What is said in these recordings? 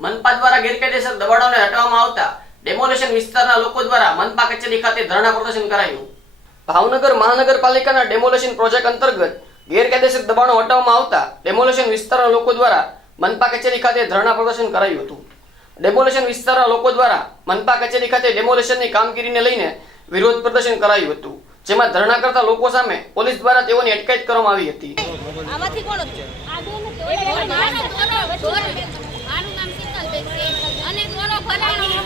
મનપા દ્વારા ગેરકાયદેસર દબાણોને હટાવવામાં આવતા ડેમોલેશન વિસ્તારના લોકો દ્વારા મનપા કચેરી ખાતે ધરણા પ્રદર્શન કરાયું. ભાવનગર મહાનગરપાલિકાના ડેમોલેશન પ્રોજેક્ટ અંતર્ગત ગેરકાયદેસર દબાણો હટાવવામાં આવતા ડેમોલેશન વિસ્તારના લોકો દ્વારા મનપા કચેરી ખાતે ધરણા પ્રદર્શન કરાયું હતું. ડેમોલેશન વિસ્તારના લોકો દ્વારા મનપા કચેરી ખાતે ડેમોલેશનની કામગીરીને લઈને વિરોધ પ્રદર્શન કરાયું હતું, જેમાં ધરણા કરતા લોકો સામે પોલીસ દ્વારા તેઓની અટકાયત કરવામાં આવી હતી. આમાંથી કોણ Good.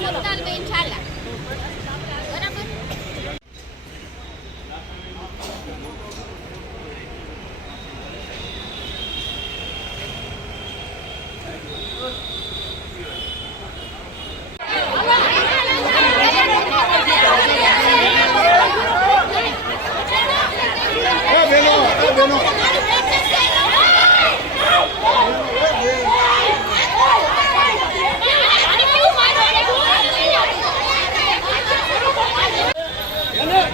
Pues.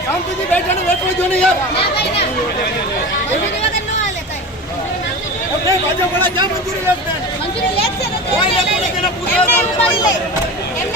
શાંતિથી બેઠાને બેઠો જો ને યાર ભાજપ વાળા ક્યાં મંજૂરી લે છે? મંજૂરી લે જ છે ને તો કોઈ એમને ઉપાડી લે. એમને